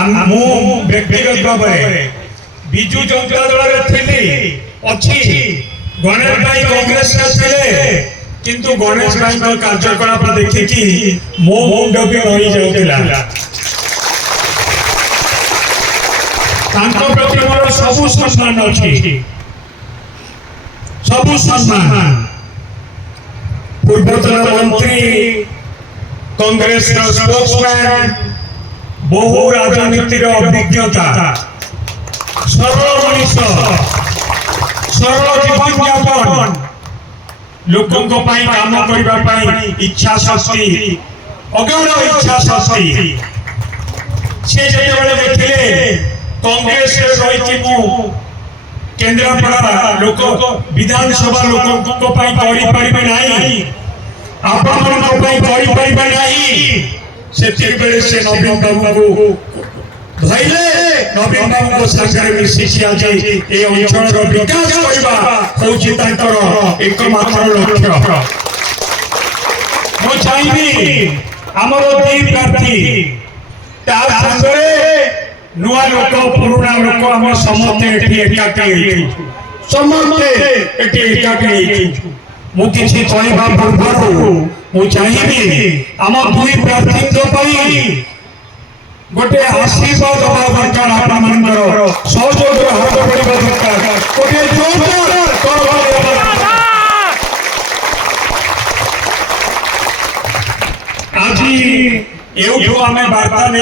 मु व्यक्तिगत भाव में विजु जनता दल थी अच्छी गणेश भाई कांग्रेस किंतु गणेश भाई कार्यकलाप देखिकी मो मुंड भी रही जाउतिला प्रति मोर सबु सम्मान अच्छी सबु सम्मान पूर्वतन मंत्री कांग्रेस स्पोक्समैन बहु राजनीतिर अभिज्ञता सरल मनीष सरल जीवन यापन लोकों काम करने इच्छा शक्ति अगौर इच्छा शक्ति से देखिले कांग्रेस रही केन्द्रापड़ा लोक विधानसभा लोकों करें नहीं से नवीन बाबू को धैले नवीन बाबू को सागर मिसी आज ये अंचल विकास करवा एकमात्र लक्ष्य मुझे चाहिए आमर दी प्रार्थी नुआ लोक पुराणा लोक आम समस्ते समस्ते मुझे कहवा पूर्व मुझे आम दुई प्रार्थी गोटे आशीर्वाद हवा दरकार आप सहयोग हाथ बढ़ा दरकार गोटे आज ये वार्ता नहीं।